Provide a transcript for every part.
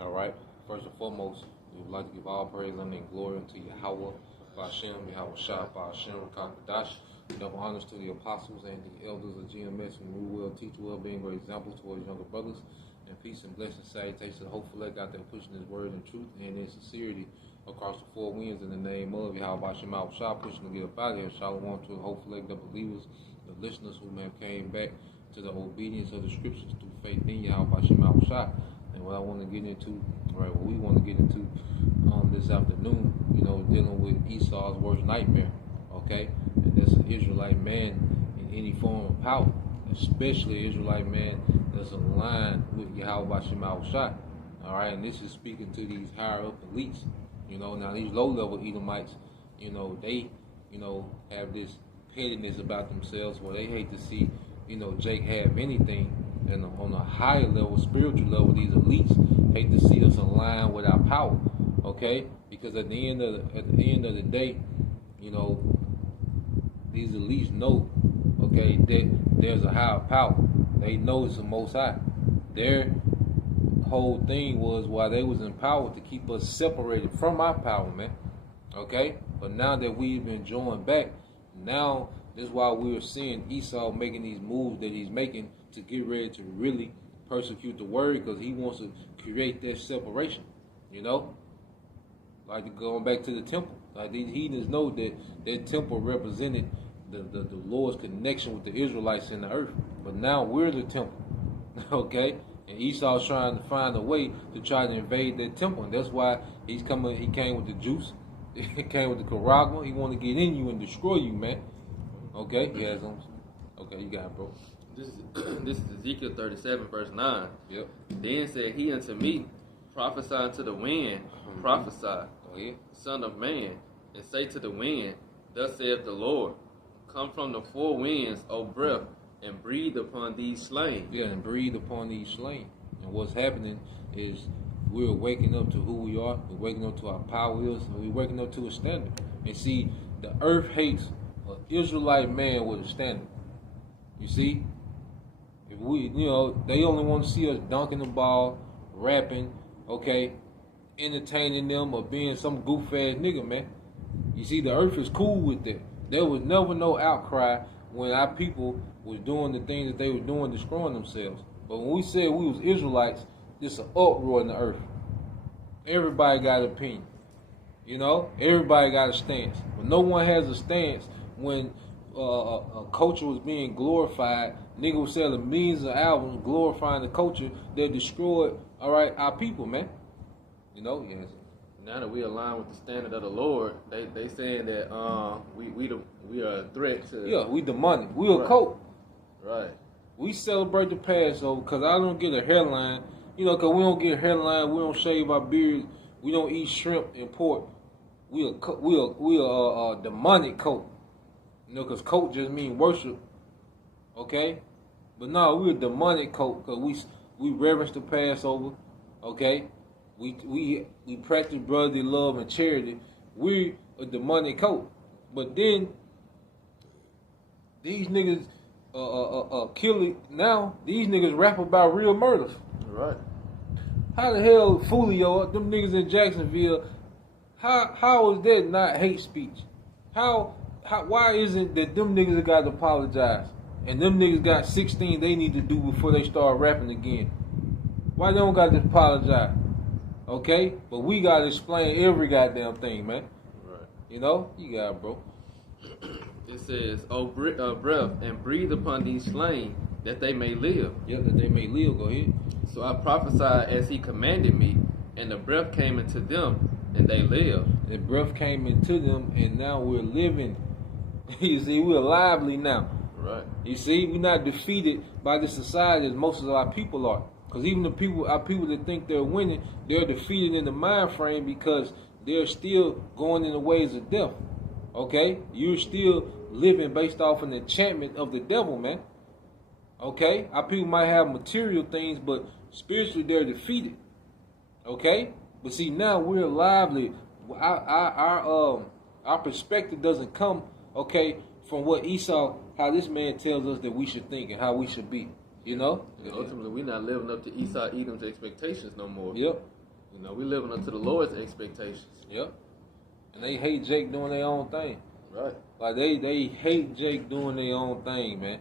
All right. First and foremost, we would like to give all praise, honor, and glory unto Yahweh, Bashem, Yahweh Shah, Bashem, Rakakadash. Double honors to the apostles and the elders of GMS who rule well, teach well, being great examples towards younger brothers. And peace and blessings, salutations to the hopeful elect out there pushing his word in truth and in sincerity across the four winds in the name of Yahweh Bashem, Yahweh Shah, pushing to get up out of here. Shalom to the hopeful elect, the believers, the listeners who may have came back to the obedience of the scriptures through faith in Yahweh Bashem, Yahweh Shah. And what I want to get into, right, what we want to get into this afternoon, dealing with Esau's worst nightmare, okay? And that's an Israelite man in any form of power, especially an Israelite man that's aligned with Yahweh Bashem Yahweh Shah, all right? And this is speaking to these higher up elites, now these low-level Edomites, they, have this pettiness about themselves where they hate to see, Jake have anything. And on a higher level, spiritual level, these elites hate to see us align with our power, okay? Because at the end of the day, these elites know, okay, that there's a higher power. They know it's the Most High. Their whole thing was while they was in power to keep us separated from our power, man. Okay? But now that we've been joined back, now this is why we're seeing Esau making these moves that he's making to get ready to really persecute the word, because he wants to create that separation, like going back to the temple. Like these heathens know that that temple represented the Lord's connection with the Israelites in the earth, but now we're the temple, okay? And Esau's trying to find a way to try to invade that temple, and that's why he came with the juice, he came with the charagma. He want to get in you and destroy you, man. Okay, he has them. Okay, you got it, bro. This is Ezekiel 37, verse 9. Yep. Then said he unto me, prophesy unto the wind, prophesy, son of man, and say to the wind, thus saith the Lord, come from the four winds, O breath, and breathe upon these slain. Yeah, and breathe upon these slain. And what's happening is we're waking up to who we are, we're waking up to our power is, and we're waking up to a standard. And see, the earth hates an Israelite man with a standard. You see? If we, they only want to see us dunking the ball, rapping, okay, entertaining them, or being some goof ass nigga, man. You see, the earth is cool with that. There was never no outcry when our people was doing the things that they were doing, destroying themselves. But when we said we was Israelites, there's an uproar in the earth. Everybody got an opinion. Everybody got a stance. But no one has a stance when a culture was being glorified. Niggas was selling millions of albums glorifying the culture that destroyed, our people, man. Yes. Now that we align with the standard of the Lord, they saying that we are a threat to. Yeah, we demonic. We a cult. Right. We celebrate the Passover because I don't get a hairline. Because we don't get a hairline. We don't shave our beards. We don't eat shrimp and pork. We a demonic cult. Because cult just mean worship. Okay? But no, we're a demonic cult because we reverence the Passover. Okay? We practice brotherly love and charity. We're a demonic cult. But then these niggas kill it now. These niggas rap about real murders. Right. How the hell Fulio, them niggas in Jacksonville, how is that not hate speech? Why isn't that them niggas got to apologize? And them niggas got 16 they need to do before they start rapping again. Why they don't got to apologize? Okay? But we got to explain every goddamn thing, man. Right. You got it, bro. It says, O breath, and breathe upon these slain, that they may live. Yeah, that they may live. Go ahead. So I prophesied as he commanded me, and the breath came into them, and they lived. The breath came into them, and now we're living. You see, we're lively now. Right. You see, we're not defeated by the society as most of our people are. Because even our people that think they're winning, they're defeated in the mind frame because they're still going in the ways of death. Okay? You're still living based off an enchantment of the devil, man. Okay? Our people might have material things, but spiritually they're defeated. Okay? But see, now we're lively. Our perspective doesn't come, okay, from what Esau, how this man tells us that we should think and how we should be. Ultimately, we're not living up to Esau Edom's expectations no more. Yep. You know, we living up to the Lord's expectations. Yep. And they hate Jake doing their own thing. Right. Like they hate Jake doing their own thing, man.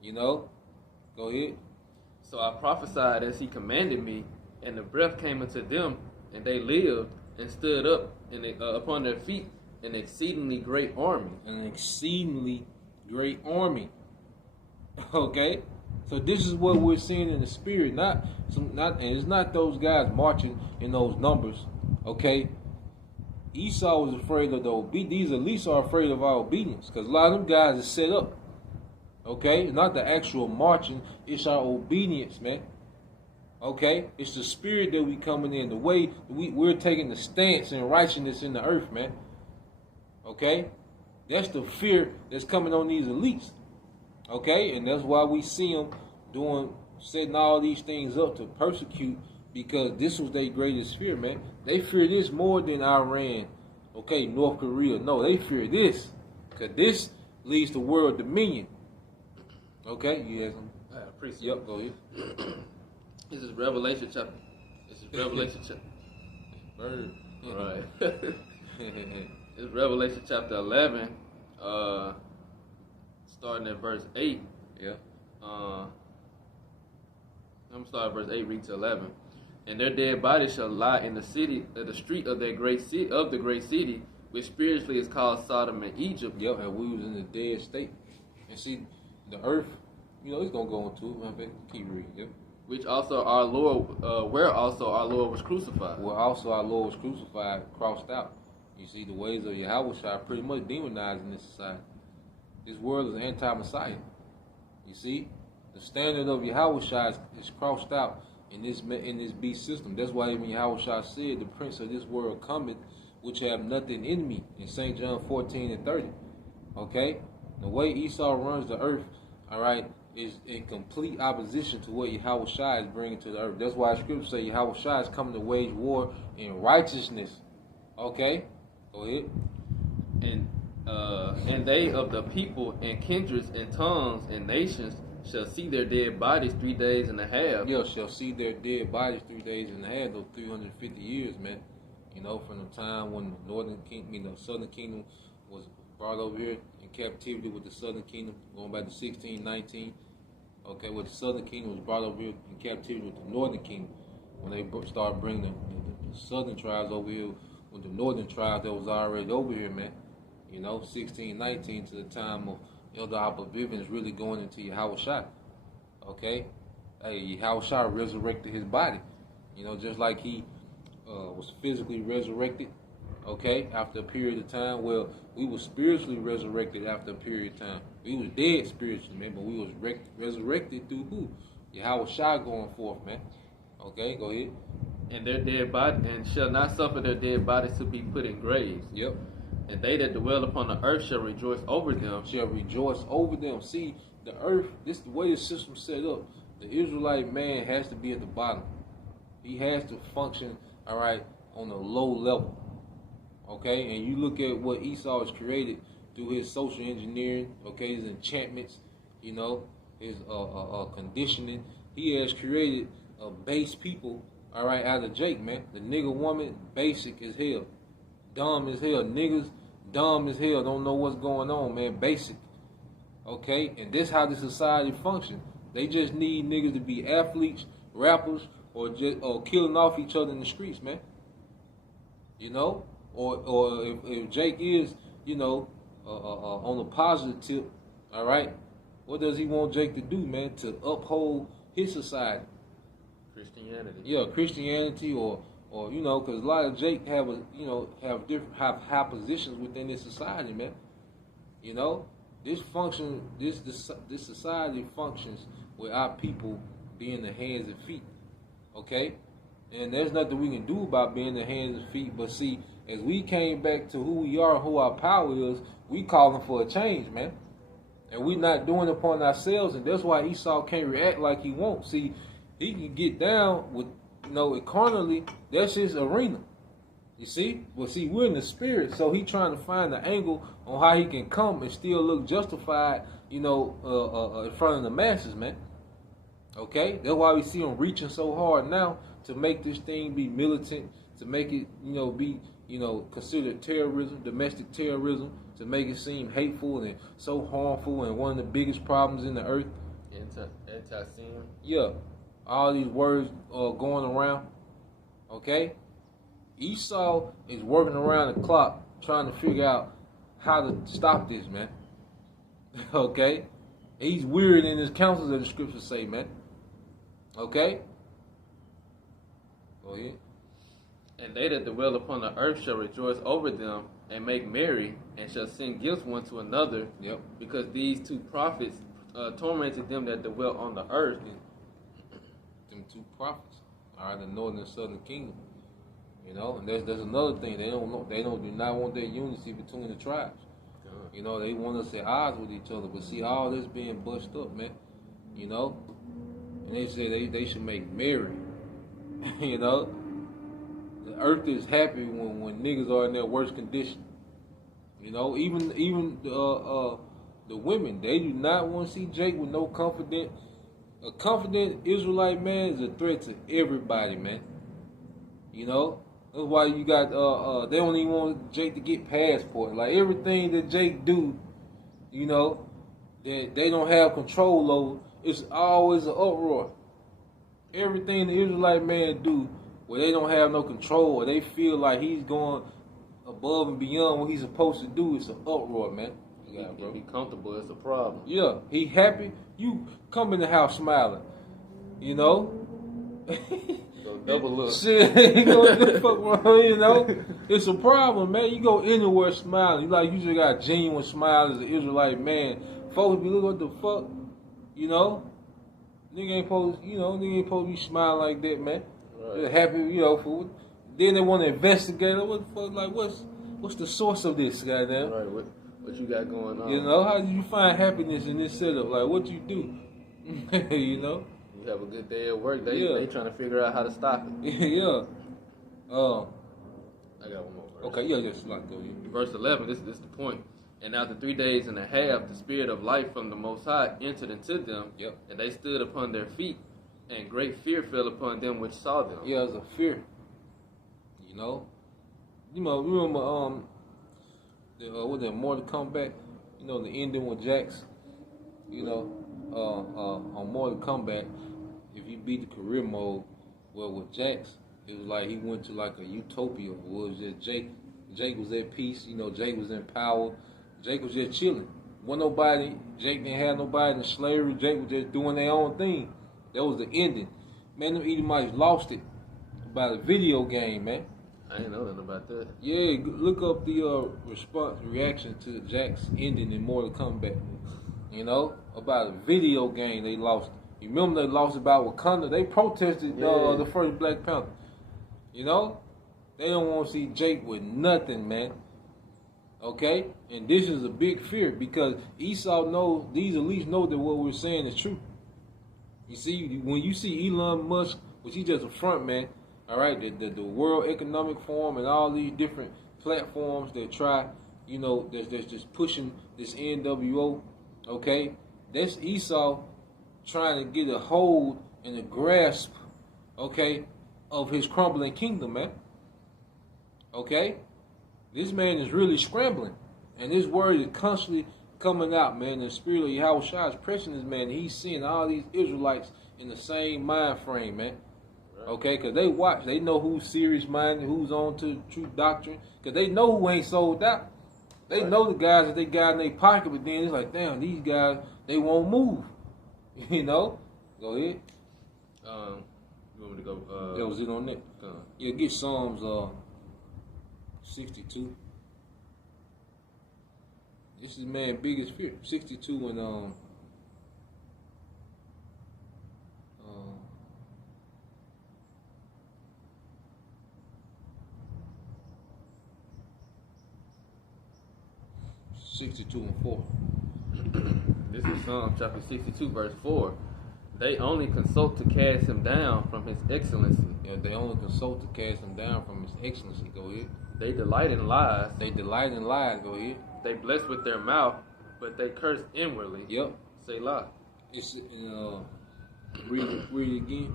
You know? Go ahead. So I prophesied as he commanded me, and the breath came into them, and they lived and stood up upon their feet, an exceedingly great army. An exceedingly great army. Okay? So this is what we're seeing in the spirit, and it's not those guys marching in those numbers. Okay? Esau was afraid of the obedience. These elites are afraid of our obedience, because a lot of them guys are set up. Okay? Not the actual marching, it's our obedience, man. Okay? It's the spirit that we coming in, the way we're taking the stance in righteousness in the earth, man. Okay? That's the fear that's coming on these elites. Okay? And that's why we see them setting all these things up to persecute, because this was their greatest fear, man. They fear this more than Iran, okay, North Korea. No, they fear this, because this leads to world dominion. Okay? You have some? I appreciate Yep, go ahead. This is Revelation chapter. Bird. Right. It's Revelation chapter 11, starting at verse 8. Yeah. I'm starting at verse 8, read to 11. And their dead bodies shall lie in the city, the street of the great city, which spiritually is called Sodom and Egypt. Yep, and we was in the dead state. And see, the earth, it's gonna go into it. My keep reading. Yep. Which also our Lord, where also our Lord was crucified. Where also our Lord was crucified, crossed out. You see, the ways of Yahweh are pretty much demonized in this society. This world is anti-Messiah. You see, the standard of Yahweh is crossed out in this beast system. That's why even Yahweh said, "The prince of this world cometh, which have nothing in me," in St. John 14:30. Okay, the way Esau runs the earth, all right, is in complete opposition to what Yahweh is bringing to the earth. That's why Scripture say Yahweh is coming to wage war in righteousness. Okay, go ahead. And they of the people and kindreds and tongues and nations shall see their dead bodies 3 days and a half. Yeah, shall see their dead bodies 3 days and a half, those 350 years, man. From the time when the southern kingdom was brought over here in captivity with the southern kingdom, going back to 1619. Okay, where the southern kingdom was brought over here in captivity with the northern kingdom. When they started bringing the southern tribes over here with the northern tribes that was already over here, man. 1619 to the time of Elder Abba Bivens really going into Yahweh. Okay? Hey, Yahweh resurrected his body. Just like he was physically resurrected, okay, after a period of time. Well, we were spiritually resurrected after a period of time. We was dead spiritually, man, but we was resurrected through who? Yahweh going forth, man. Okay, go ahead. And their dead body, and shall not suffer their dead bodies to be put in graves. Yep. And they that dwell upon the earth shall rejoice over them. Shall rejoice over them. See, the earth, this is the way the system's set up. The Israelite man has to be at the bottom. He has to function, all right, on a low level. Okay? And you look at what Esau has created through his social engineering, okay, his enchantments, his conditioning. He has created a base people, all right, out of Jake, man. The nigga woman, basic as hell. Dumb as hell. Niggas dumb as hell. Don't know what's going on, man. Basic. Okay? And this how the society functions. They just need niggas to be athletes, rappers, or killing off each other in the streets, man. Or if Jake is, on a positive tip, all right, what does he want Jake to do, man? To uphold his society. Christianity. Yeah, Christianity or because a lot of Jake have high positions within this society, man. This society functions with our people being the hands and feet, okay? And there's nothing we can do about being the hands and feet. But see, as we came back to who we are, who our power is, we calling for a change, man. And we not doing it upon ourselves, and that's why Esau can't react like he wants. See, he can get down with carnally, that's his arena. You see? Well, see, we're in the spirit, so he trying to find the angle on how he can come and still look justified, in front of the masses, man. Okay, that's why we see them reaching so hard now to make this thing be militant, to make it, be, considered terrorism, domestic terrorism, to make it seem hateful and so harmful and one of the biggest problems in the earth. Anti-sin. Yeah, all these words going around. Okay, Esau is working around the clock trying to figure out how to stop this, man. Okay, he's weird in his counsels, as the scriptures say, man. Okay, go ahead. And they that dwell upon the earth shall rejoice over them and make merry, and shall send gifts one to another. Yep. Because these two prophets tormented them that dwell on the earth. Them two prophets are the northern and southern kingdom. And there's another thing. They do not want that unity between the tribes. They want us at odds with each other. But see, all this being bust up, man. And they say they should make merry. The earth is happy when niggas are in their worst condition. Even the women, they do not want to see Jake with no confident. A confident Israelite man is a threat to everybody, man. That's why you got they don't even want Jake to get passport. Like everything that Jake do, that they don't have control over, it's always an uproar. Everything the Israelite man do where they don't have no control or they feel like he's going above and beyond what he's supposed to do, it's an uproar, man. Yeah, bro. Be comfortable, it's a problem. Yeah, he happy. You come in the house smiling, Go double look. Shit, he gonna fuck around, It's a problem, man. You go anywhere smiling. You just got a genuine smile as an Israelite man. Folks be looking, what the fuck, Nigga ain't supposed to be smiling like that, man. Right. They're happy, for. Then they want to investigate. What the fuck? Like, what's the source of this, goddamn? Right. What you got going on? How did you find happiness in this setup? Like, what you do? You have a good day at work. They trying to figure out how to stop it. Yeah. I got one more verse. Okay, yeah, just like go ahead. Verse 11. This is the point. And after 3 days and a half, the Spirit of life from the Most High entered into them. Yep. And they stood upon their feet, and great fear fell upon them which saw them. Yeah, it was a fear. Remember the Mortal Kombat? The ending with Jax. On Mortal Kombat, if you beat the career mode, well, with Jax, it was like he went to like a utopia. It was just Jake. Jake was at peace. Jake was in power. Jake was just chilling. Jake didn't have nobody in slavery. Jake was just doing their own thing. That was the ending. Man, them Edomites lost it by the video game, man. I ain't know nothing about that. Yeah, look up the reaction to Jack's ending in Mortal Kombat. About a video game they lost. You remember they lost about Wakanda? They protested the first Black Panther. They don't want to see Jake with nothing, man. Okay? And this is a big fear because Esau knows, these elites know that what we're saying is true. You see, when you see Elon Musk, which he's just a front man, all right, the World Economic Forum and all these different platforms that try, that's just pushing this NWO, okay? That's Esau trying to get a hold and a grasp, okay, of his crumbling kingdom, man. Okay? This man is really scrambling. And this word is constantly coming out, man. The spirit of Yahweh Shai is pressing this man. He's seeing all these Israelites in the same mind frame, man. Okay? Because they watch. They know who's serious-minded, who's on to the true doctrine. Because they know who ain't sold out. They know the guys that they got in their pocket, but then it's like, damn, these guys, they won't move. Go ahead. You want me to go? That was it on that. Yeah, get Psalms 62. This is man's biggest fear. 62 and 62 and 4. This is Psalm chapter 62, verse 4. They only consult to cast him down from his excellency. Yeah, they only consult to cast him down from his excellency. Go ahead. They delight in lies. They delight in lies. Go ahead. They bless with their mouth, but they curse inwardly. Yep. Selah. It's Read it again.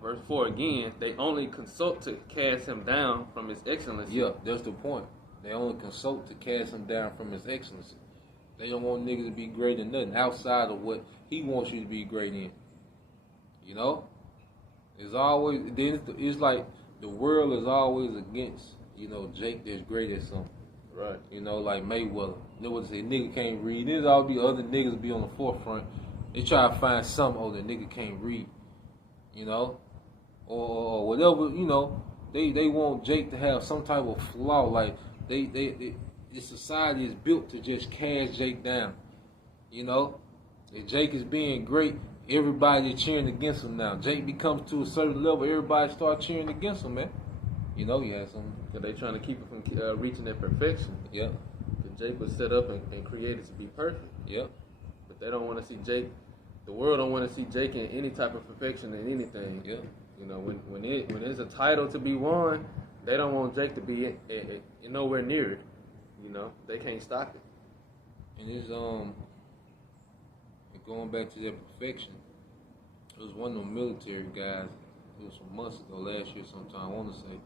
Verse 4 again, they only consult to cast him down from his excellency. Yeah, that's the point. They only consult to cast him down from his excellency. They don't want niggas to be great in nothing outside of what he wants you to be great in. You know? It's always, then it's like the world is always against, you know, Jake that's great at something. Right. You know, like Mayweather. They would say nigga can't read. There's all the other niggas be on the forefront. They try to find something, oh, the nigga can't read. You know? Or whatever, you know, they want Jake to have some type of flaw. Like the society is built to just cast Jake down. You know? If Jake is being great, everybody is cheering against him now. Jake becomes to a certain level, everybody start cheering against him, man. You know, he has some. Because they trying to keep it from reaching their perfection. Yep. Because Jake was set up and created to be perfect. Yep. But they don't want to see Jake. The world don't want to see Jake in any type of perfection in anything. Yep. You know, when there's a title to be won, they don't want Jake to be nowhere near it. You know, they can't stop it. And it's going back to that perfection. It was one of them military guys. It was some months ago, last year sometime, I want to say.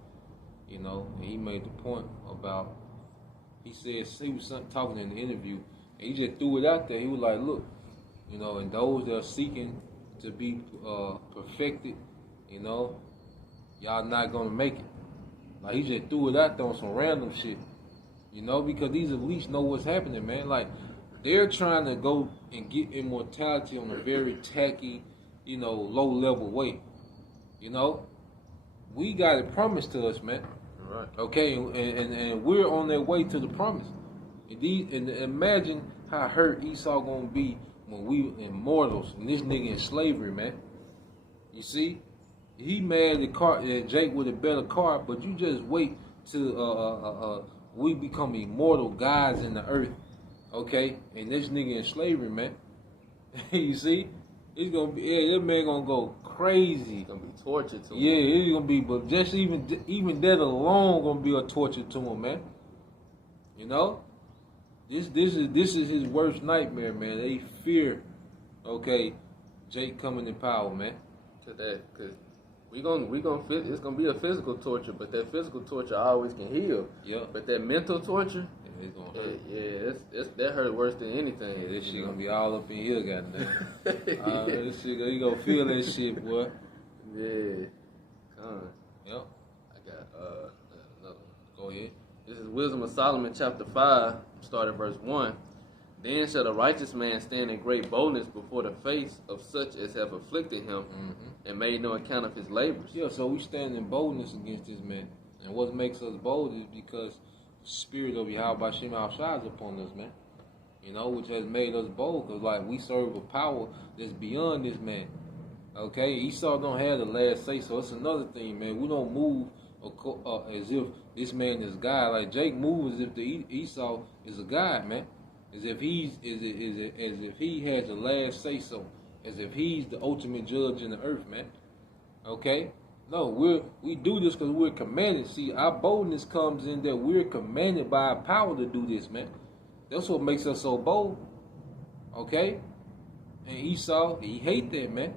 You know, and he made the point about. He said he was talking in the interview, and he just threw it out there. He was like, "Look, you know, and those that are seeking to be perfected, you know, y'all not gonna make it." Like he just threw it out there on some random shit, you know, because these elites know what's happening, man. Like they're trying to go and get immortality on a very tacky, you know, low level way. You know, we got it promised to us, man. Right. Okay, and we're on their way to the promise. And imagine how hurt Esau gonna be when we immortals and this nigga in slavery, man. You see, he mad that Jake with a better car, but you just wait till we become immortal gods in the earth, okay? And this nigga in slavery, man. You see, it's gonna be that man gonna go crazy. It's gonna be torture to him. Yeah, it's gonna be, but just even that alone gonna be a torture to him, man. You know, this is his worst nightmare, man. They fear, okay, Jake coming in power, man. Cause we gonna it's gonna be a physical torture, but that physical torture always can heal. Yeah. But that mental torture, it's gonna hurt. Yeah, that hurt worse than anything. Yeah, this shit gonna be all up in here, goddamn. This shit, you gonna feel that shit, boy. Yeah. Yep. I got another one. Go ahead. This is Wisdom of Solomon, chapter 5, starting verse 1. Then shall the righteous man stand in great boldness before the face of such as have afflicted him, and made no account of his labors. Yeah, so we stand in boldness against this man. And what makes us bold is because the spirit of Yahweh Shema shines upon us, man. You know, which has made us bold, because like we serve a power that's beyond this man. Okay, Esau don't have the last say, so it's another thing, man. We don't move as if this man is God. Like Jake moves as if Esau is a God, man. As if he has the last say so. As if he's the ultimate judge in the earth, man. Okay? No, we do this because we're commanded. See, our boldness comes in that we're commanded by our power to do this, man. That's what makes us so bold. Okay? And Esau, he hate that, man.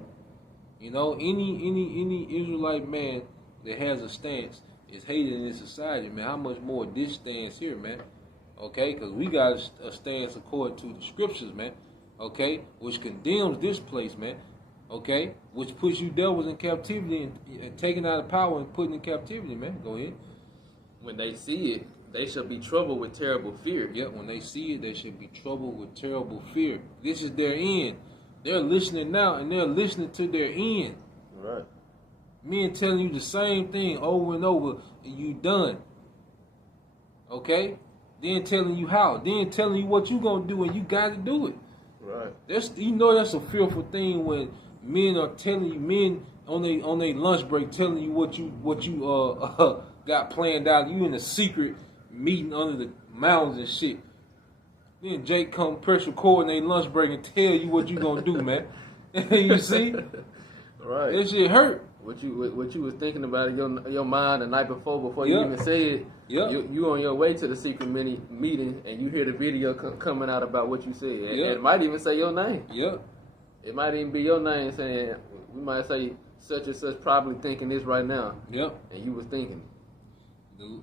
You know, any Israelite man that has a stance is hated in this society, man. How much more this stance here, man? Okay, because we got a stance according to the scriptures, man. Okay, which condemns this place, man. Okay, which puts you devils in captivity and taking out of power and putting in captivity, man. Go ahead. When they see it, they shall be troubled with terrible fear. Yeah, when they see it, they should be troubled with terrible fear. This is their end. They're listening now, and they're listening to their end. Right. Men telling you the same thing over and over, and you done. Okay? Then telling you how. Then telling you what you gonna do, and you gotta do it. Right. That's that's a fearful thing when men are telling you, men on their lunch break telling you what you got planned out. You in a secret meeting under the mountains and shit. Then Jake come press record in their lunch break and tell you what you gonna do, man. You see? Right. That shit hurt. What you was thinking about in your mind the night before you even said it. Yeah. You on your way to the secret meeting and you hear the video coming out about what you said. And Yeah. it might even say your name. Yeah. It might even be your name saying, we might say such and such probably thinking this right now. Yep. And you was thinking. The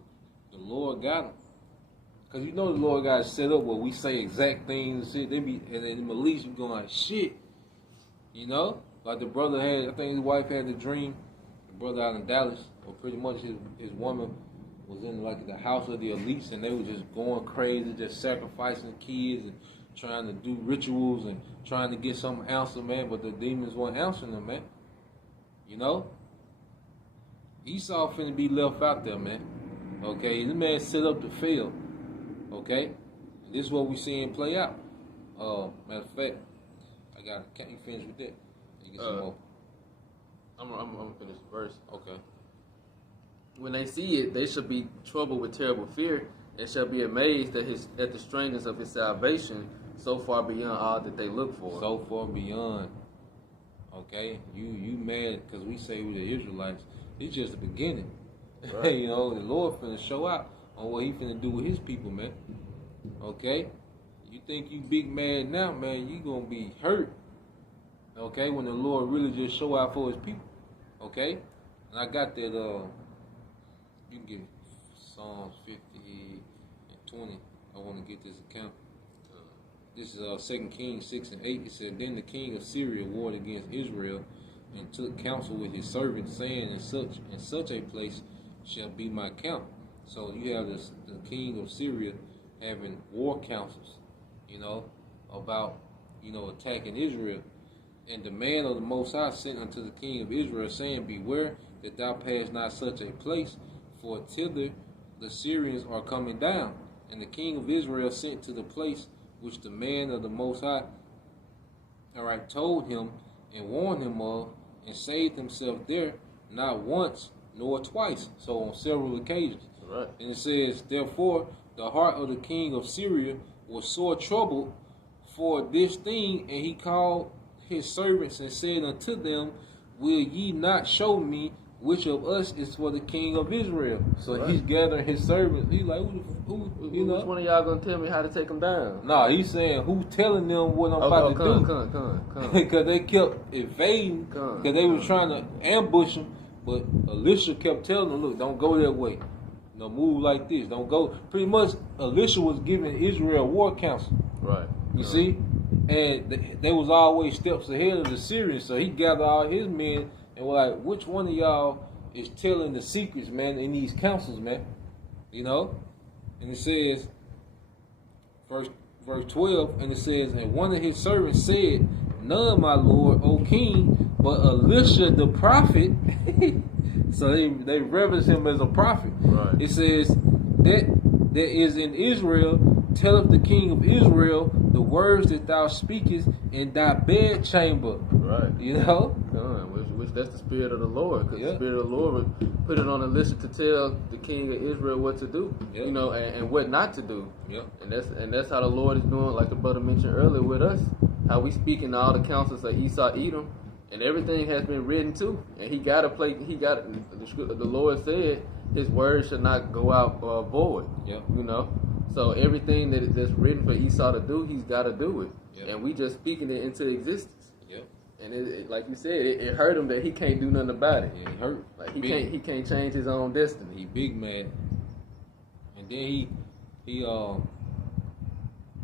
Lord got him. Because you know the Lord got it set up where we say exact things and shit. They be, and then Malik be going like, shit. You know? Like the brother had, I think his wife had the dream. The brother out in Dallas, or pretty much his woman was in like the house of the elites, and they were just going crazy, just sacrificing kids and trying to do rituals and trying to get something answered, man. But the demons weren't answering them, man. You know? Esau finna be left out there, man. Okay? This man set up to fail. Okay? And this is what we seeing play out. Matter of fact, can't you finish with that? You get some more. I'm gonna finish the verse. Okay. When they see it, they shall be troubled with terrible fear, and shall be amazed at the strangeness of his salvation, so far beyond all that they look for. So far beyond. Okay, you mad because we say we're the Israelites. It's just the beginning. Right. You know, the Lord finna show out on what he finna do with his people, man. Okay? You think you big mad now, man, you gonna be hurt. Okay? When the Lord really just show out for his people. Okay? And I got that, you can get Psalms 50 and 20. I want to get this account. This is 2 Kings 6 and 8. It said, Then the king of Syria warred against Israel and took counsel with his servants, saying, In such a place shall be my camp. So you have the king of Syria having war councils, you know, about, you know, attacking Israel. And the man of the Most High sent unto the king of Israel, saying, Beware that thou pass not such a place, for thither the Syrians are coming down. And the king of Israel sent to the place which the man of the Most High told him and warned him of, and saved himself there, not once nor twice. So on several occasions. Right. And it says, Therefore the heart of the king of Syria was sore troubled for this thing, and he called his servants and said unto them, Will ye not show me which of us is for the king of Israel? So right. He's gathering his servants. He's like, who you know? Which one of y'all gonna tell me how to take them down? Nah, he's saying, who's telling them what I'm about to do? Come. Because they kept evading, because they were trying to ambush him. But Elisha kept telling them, look, don't go that way. No, move like this. Don't go. Pretty much, Elisha was giving Israel war counsel. Right. You see? And they was always steps ahead of the Syrians. So he gathered all his men and was like, which one of y'all is telling the secrets, man, in these councils, man? You know? And it says, verse 12, and it says, And one of his servants said, None, my lord, O king, but Elisha the prophet. So they reverence him as a prophet. Right. It says, that is in Israel, telleth the king of Israel the words that thou speakest in thy bedchamber. Right. You know? Which that's the spirit of the Lord. Because the spirit of the Lord would put it on Elisha to tell the king of Israel what to do. You know, and what not to do. And that's how the Lord is doing, like the brother mentioned earlier with us. How we speak in all the counsels of Esau, Edom. And everything has been written too. And the Lord said his word should not go out void. You know? So everything that's written for Esau to do, he's got to do it. And we just speaking it into existence. And it, like you said, it hurt him that he can't do nothing about it. Yeah, it hurt. Like he can't change his own destiny. He big mad. And then he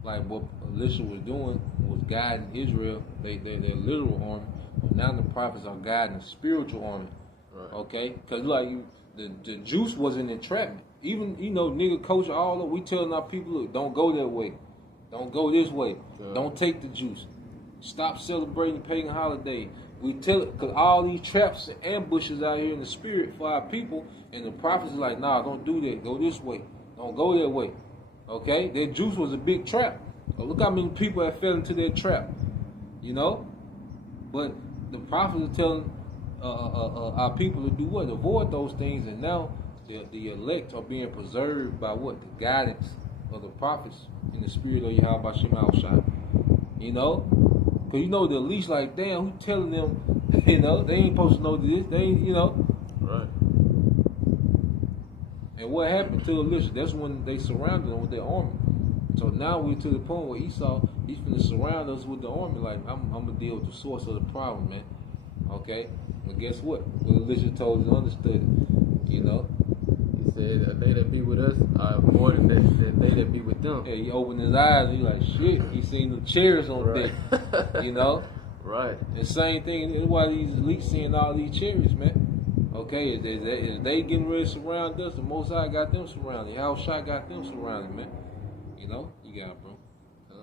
like what Elisha was doing was guiding Israel, their literal army. Now the prophets are guiding the spiritual army. Right. Okay? Because like the juice was an entrapment. Even, you know, nigga culture, all of we telling our people, look, don't go that way. Don't go this way. Yeah. Don't take the juice. Stop celebrating pagan holiday. We tell it, because all these traps and ambushes out here in the spirit for our people, and the prophets is like, nah, don't do that. Go this way. Don't go that way. Okay? That juice was a big trap. So look how many people have fell into that trap. You know? But the prophets are telling our people to do what? Avoid those things, and now the elect are being preserved by what? The guidance of the prophets in the spirit of Yahweh Shem Al-Shai. You know? Because you know, the least like, damn, who telling them, you know, they ain't supposed to know this, they ain't, you know. Right. And what happened to Elisha? That's when they surrounded him with their army. So now we're to the point where Esau He's finna surround us with the army. Like, I'm gonna deal with the source of the problem, man. Okay? But guess what? What Elisha told us and understood it. You know? He said, they that be with us are more than they that be with them. Yeah, he opened his eyes and he like, shit, he seen the chairs on deck. You know? Right. And same thing, that's why these elites seeing all these chariots, man. Okay, if they getting ready to surround us, the Most High got them surrounded. Yahushua got them surrounded, man. You know? You got it, bro.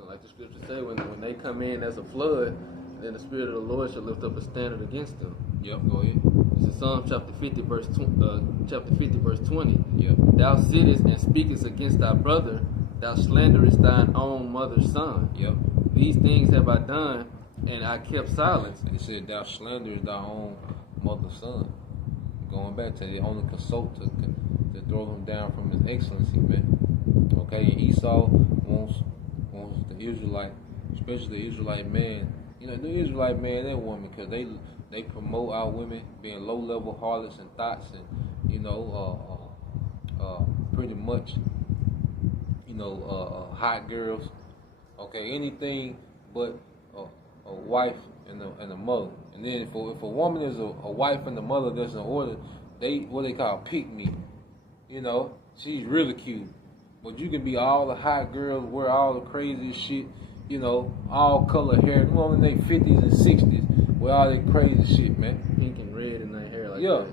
Like the scripture say, when they come in as a flood, then the Spirit of the Lord shall lift up a standard against them. Yep, go ahead. This is Psalm chapter 50, verse 20. Yep. Thou sittest and speakest against thy brother, thou slanderest thine own mother's son. Yep. These things have I done, and I kept silence. And he said, thou slanderest thy own mother's son. Going back to the only consult to throw him down from his excellency, man. Okay, and Esau wants the Israelite, especially the Israelite man, you know, the Israelite man and woman, because they promote our women being low-level harlots and thoughts, and you know, pretty much, you know, hot girls. Okay, anything but a wife and a mother. And then if a woman is a wife and a mother that's in order, what they call pick me. You know, she's really cute. But you can be all the hot girls, wear all the crazy shit, you know, all color hair. The woman in their 50s and 60s with all that crazy shit, man. Pink and red in their hair like Yeah.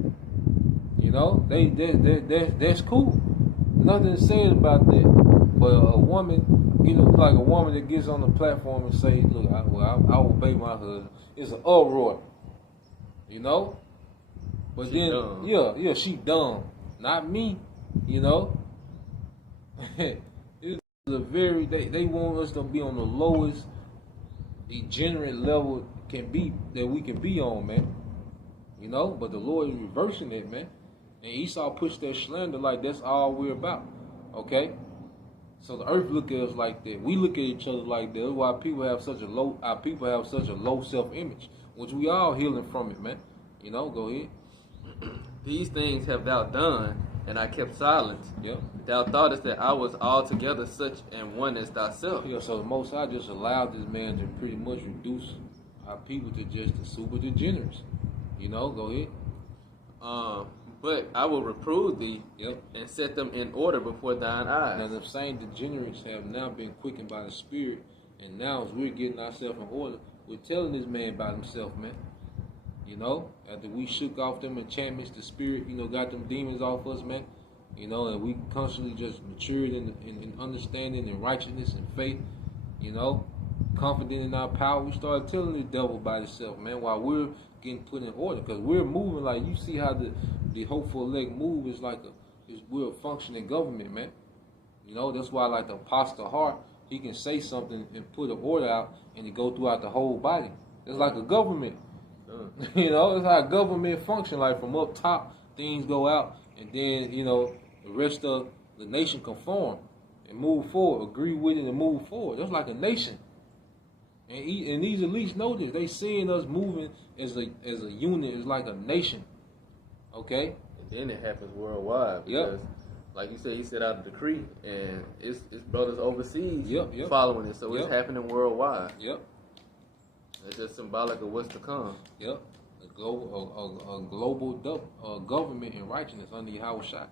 that. You know, that's cool. Nothing said about that. But a woman, you know, like a woman that gets on the platform and say, look, I obey my husband. It's an uproar. You know? But She then, dumb. yeah, she dumb. Not me, you know? This is a very, they want us to be on the lowest degenerate level that we can be on, man. You know? But the Lord is reversing it, man. And Esau pushed that slander like that's all we're about. Okay? So the earth look at us like that. We look at each other like that. That's why our people have such a low self-image, which we all healing from it, man. You know, go ahead. These things have thou done, and I kept silence. Yep. Thou thoughtest that I was altogether such an one as thyself. Yeah, so the Most High just allowed this man to pretty much reduce our people to just the super degenerates. You know, go ahead. But I will reprove thee, Yep. and set them in order before thine eyes. Now, the same degenerates have now been quickened by the Spirit, and now as we're getting ourselves in order, we're telling this man about himself, man. You know, after we shook off them enchantments, the Spirit, you know, got them demons off us, man. You know, and we constantly just matured in understanding and righteousness and faith, you know, confident in our power. We started telling the devil about himself, man, while we're getting put in order, because we're moving like, you see how the hopeful elect move is like we're a functioning government, man. You know, that's why like the Apostle Hart, he can say something and put an order out and it go throughout the whole body. It's like a government. You know, it's how government function. Like from up top, things go out, and then you know the rest of the nation conform and move forward, agree with it and move forward. That's like a nation. And these elites know this. They seeing us moving as a unit, as like a nation. Okay. And then it happens worldwide because, like you said, he set out a decree, and it's brothers overseas following it, so it's happening worldwide. Yep. It's just symbolic of what's to come. Yep. A global government in righteousness under Yahushua.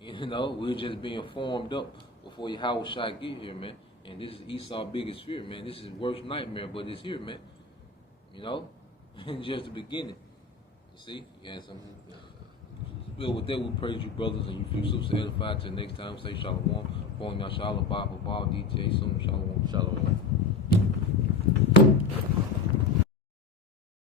You know, we're just being formed up before Yahushua get here, man. And this is Esau's biggest fear, man. This is worst nightmare, but it's here, man. You know? And just the beginning. You see? You had something. Well, with that, we praise you, brothers, and you feel so edified. Till next time, say shalom. Shalom, DTA, soon, shalom. Shalom.